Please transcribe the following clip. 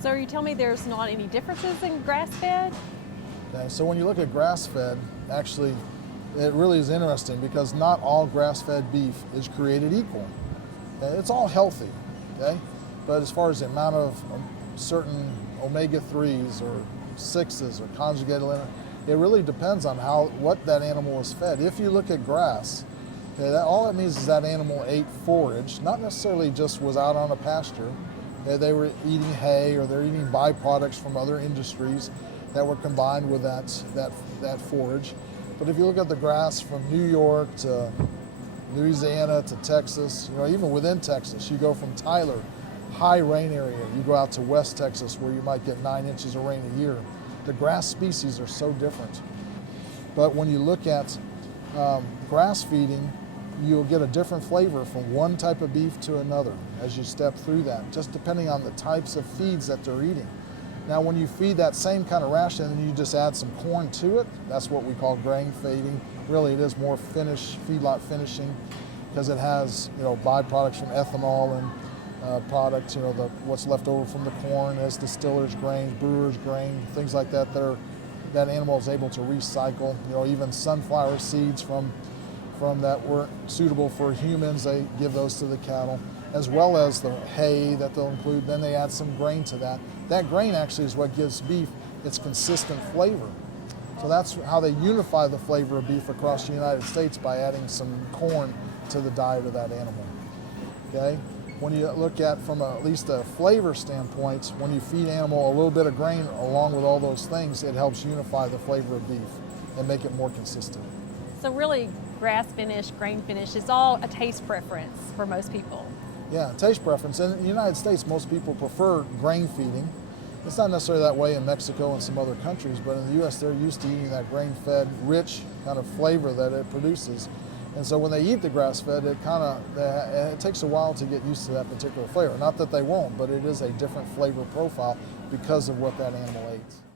So are you telling me there's not any differences in grass-fed? Okay, so when you look at grass-fed, actually, it really is interesting because not all grass-fed beef is created equal. Okay? It's all healthy, okay? But as far as the amount of certain omega-3s or 6s or conjugated linen, it really depends on what that animal was fed. If you look at grass, okay, all that means is that animal ate forage, not necessarily just was out on a pasture. Okay, they were eating hay or they're eating byproducts from other industries that were combined with that forage. But if you look at the grass from New York to Louisiana to Texas, even within Texas, you go from Tyler, high rain area, you go out to West Texas where you might get 9 inches of rain a year. The grass species are so different. But when you look at grass feeding, you'll get a different flavor from one type of beef to another as you step through that, just depending on the types of feeds that they're eating. Now, when you feed that same kind of ration and you just add some corn to it, that's what we call grain feeding. Really, it is more feedlot finishing because it has, byproducts from ethanol and products, what's left over from the corn as distillers' grain, brewers' grain, things like that. That animal is able to recycle. Even sunflower seeds from that weren't suitable for humans, they give those to the cattle, as well as the hay that they'll include. Then they add some grain to that. That grain actually is what gives beef its consistent flavor. So that's how they unify the flavor of beef across the United States, by adding some corn to the diet of that animal. Okay? When you look at from at least a flavor standpoint, when you feed animal a little bit of grain along with all those things, it helps unify the flavor of beef and make it more consistent. So really, grass finish, grain finish, it's all a taste preference for most people. Yeah, taste preference. In the United States, most people prefer grain feeding. It's not necessarily that way in Mexico and some other countries, but in the U.S., they're used to eating that grain-fed, rich kind of flavor that it produces. And so when they eat the grass-fed, it takes a while to get used to that particular flavor. Not that they won't, but it is a different flavor profile because of what that animal ate.